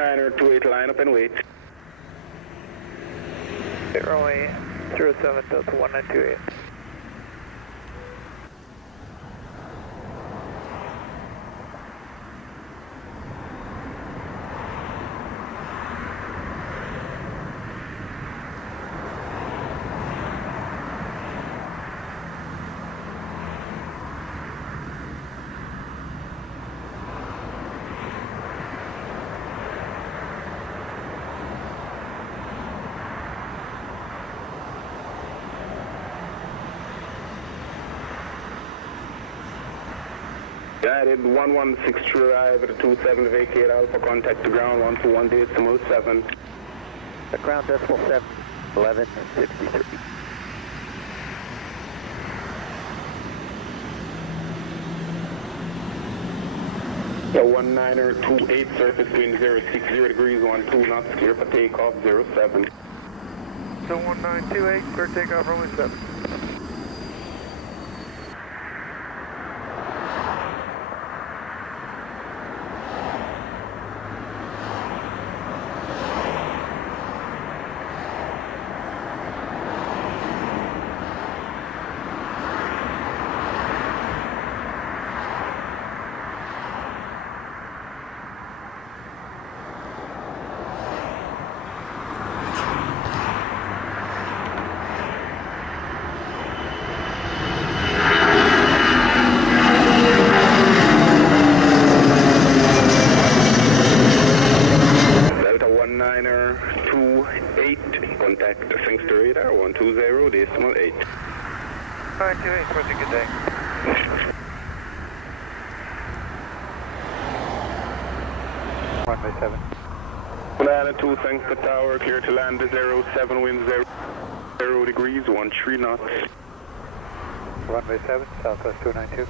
928, line up and wait. Runway 07 Delta 1928. Guided 1163 arrive at a 27 vacate Alpha, contact the ground 121 decimal 7. The ground decimal 7, 1163. So 1928, surface wind 060 degrees, 12 knots, clear for takeoff 07. So 1928, clear takeoff runway 7. Contact the Singster radar 120 decimal 8. 928, have a good day. Runway 7. Banana 2, Singster Tower, clear to land 07, wind 0 degrees, 13 knots. Runway 7, Southwest 292.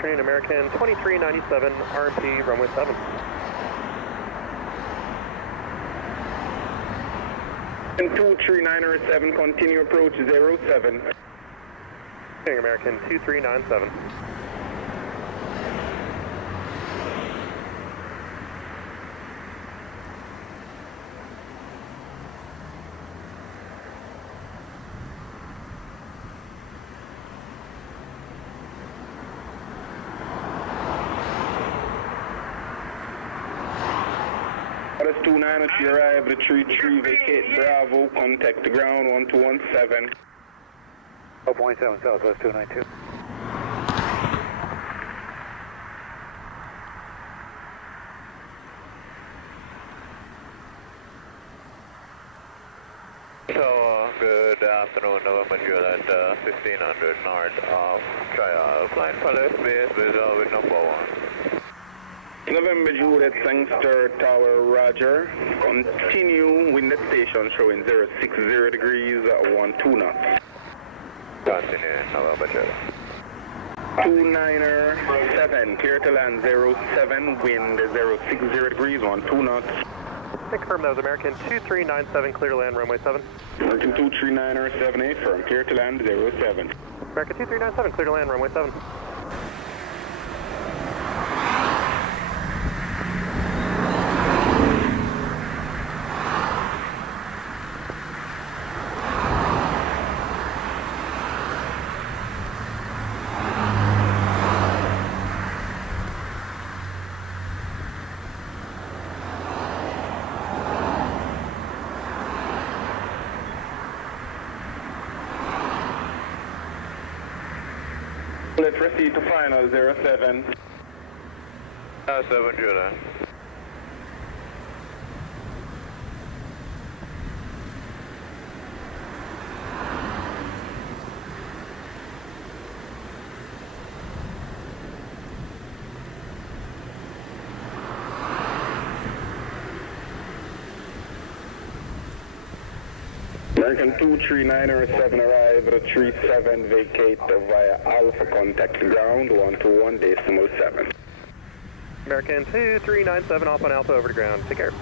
Train American 2397, RMP, runway 7. And 23907, continue approach 07. Train American 2397. That's 29 if you arrive at 33 vacate Bravo, contact the ground 1217. 0.7 Southwest 292. So, good afternoon, November Juliet, 1500 north of Trial. Flying for left base, with number 1. November Juliet, Sangster Tower, Roger. Continue, wind at station showing 060 degrees, 12 knots. Continue, November Juliet. 297, clear to land 07, wind 060 degrees, 12 knots. Confirm that was American 2397, clear to land, runway 7. American 23978, firm, clear to land 07. American 2397, clear to land, runway 7. Juliet, proceed to final 07. 7 Juliet. American 23907 arrive at 37, vacate via Alpha, contact ground 121.7. American 2397 off on Alpha over to ground. Take care.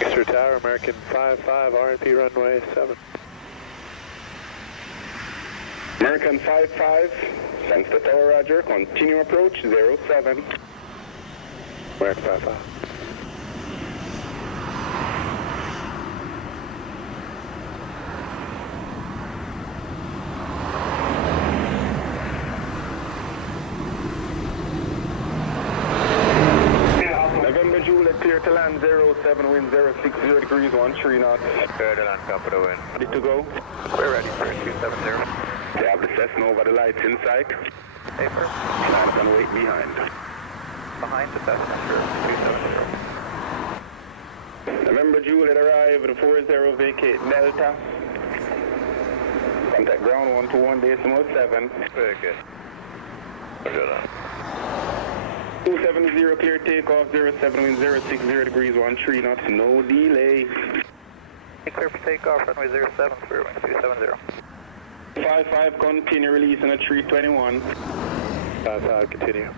Exeter Tower, American 55, RNP runway 7. American 55, Sangster Tower, Roger, continue approach 07. American 55. November Juliet, clear to land 07, wind 060 degrees, 13 knots. Clear to land, copy the wind. Ready to go? We're ready for 270. They have the Cessna over the lights in sight. Hey, first. Line up and wait behind. Behind the Cessna, sure. 270. November Juliet arrive at 40, vacate Delta. Contact ground 121.7. Very good. Roger that. 270, clear takeoff 07, wind 060 degrees, 13 knots, no delay. Clear for takeoff, runway 07, clear wind 270. 55, continue releasing at 321. 55, continue.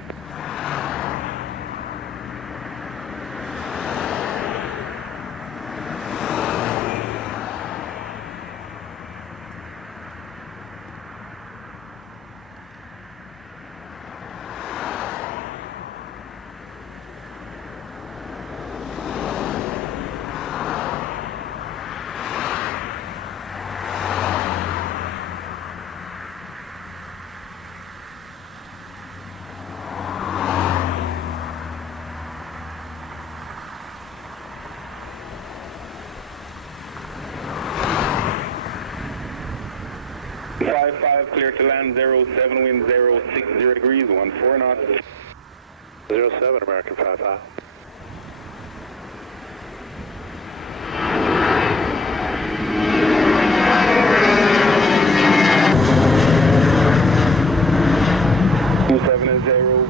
Clear to land 07, wind 060 degrees, 14 knots. 07, American 55.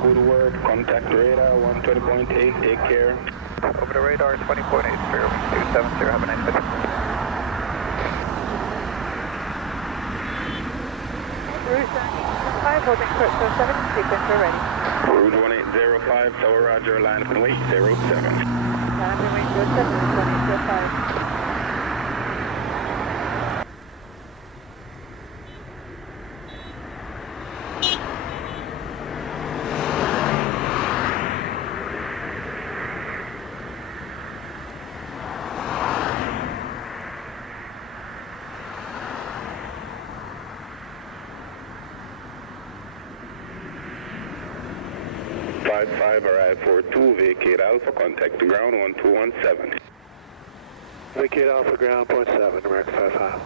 Good work. Contact radar 120.8. Take care. Over the radar 20.8, clear wind 270. Have a nice day. Route 5, holding approach 07, sequence, we're ready. Route 1805, Tower Roger, line up and wait 07. Line up and wait 07, 1805. Arrive for 2, vacate Alpha, contact the ground 1217. Vacate Alpha, ground, 0.7, American 55.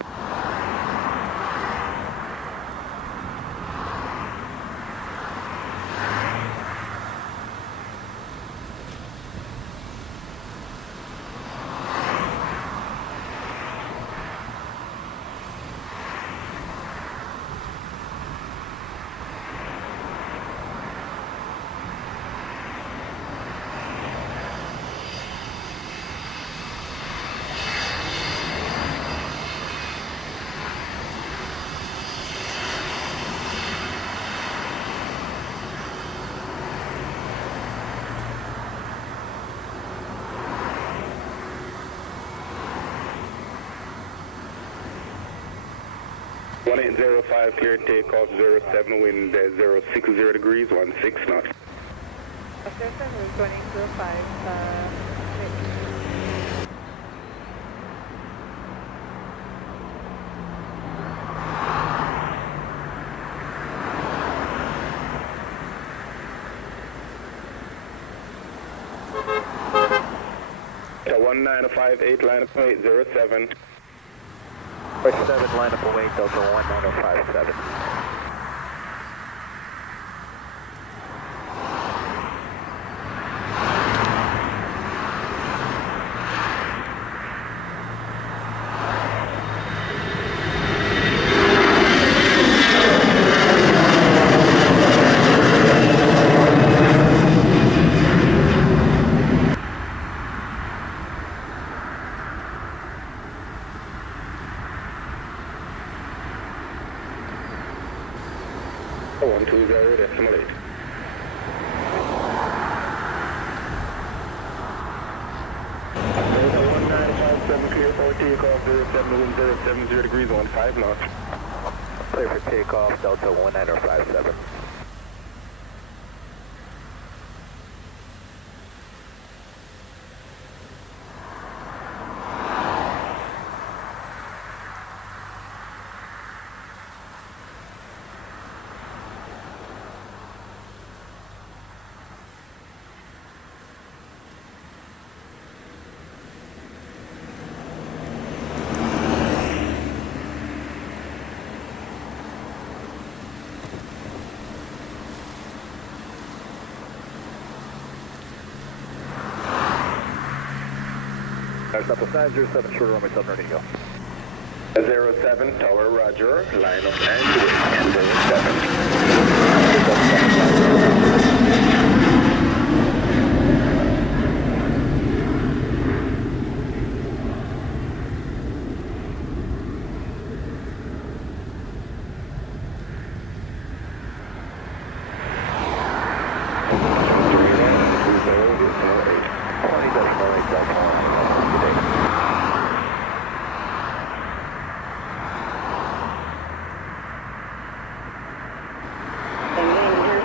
1805, clear takeoff 07, wind 060 degrees, 16 knots. 07, Route 1805, 1958, line up 807. 7, line up away, Delta 19057. Clear for takeoff, 070 degrees, 15 knots. Clear for takeoff, Delta 19057. Southwest 907, short runway 7 ready to go. 07, Tower, Roger, line up and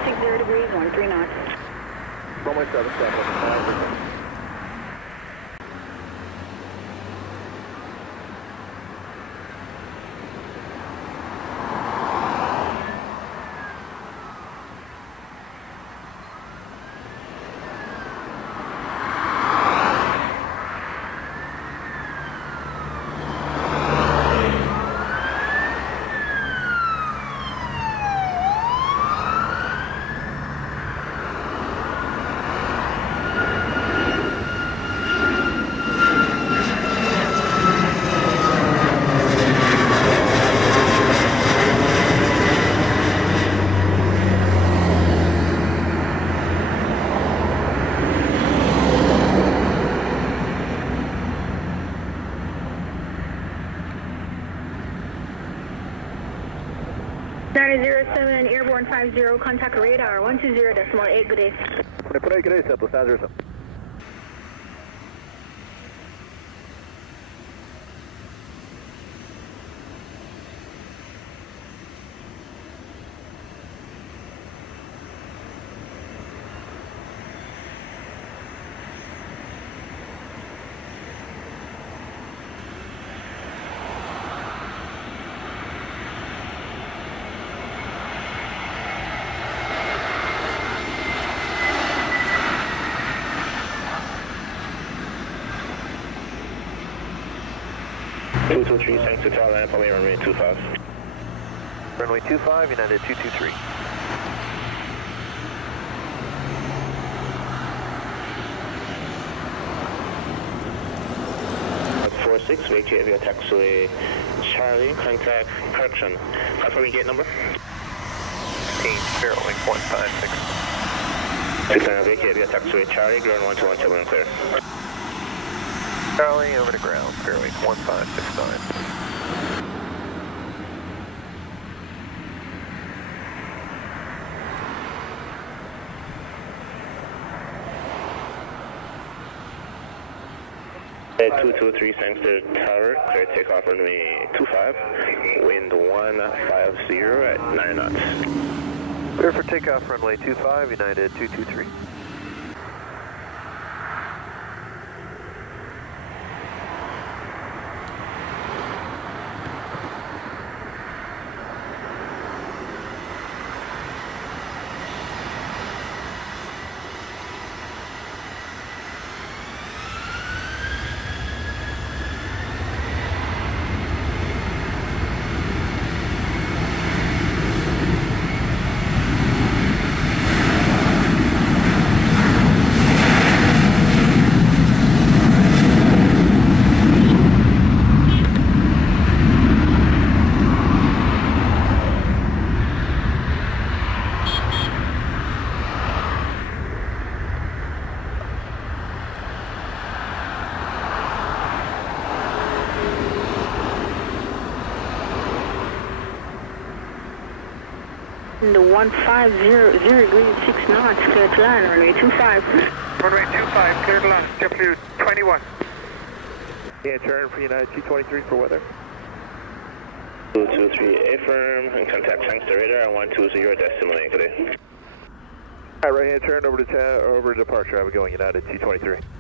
060 degrees, 13 knots. Runway 7, Southwest 9. 907, airborne 50, contact radar 120.8, good day. Good day, Southwest 907. thanks to Tower, line up away, runway 25. Runway 25, United 223. 46, vacate via taxiway Charlie, contact correction. Confirming gate number? 16, Fairlink 156. 600, vacate via taxiway Charlie, ground 1217, clear. Charlie, over to ground, Fairlink 1569. At 223 Sangster Tower, clear takeoff runway 25, wind 150 at 9 knots. Clear for takeoff runway 25, United 223. The 1500 degrees 6 knots, clear to land, runway 25. Runway 25, clear to land, JetBlue 21. Yeah, turn for United 223 for weather. 223 affirm and contact Sangster radar 120 decimal today. Alright, right hand turn over to departure. I'm going United 223.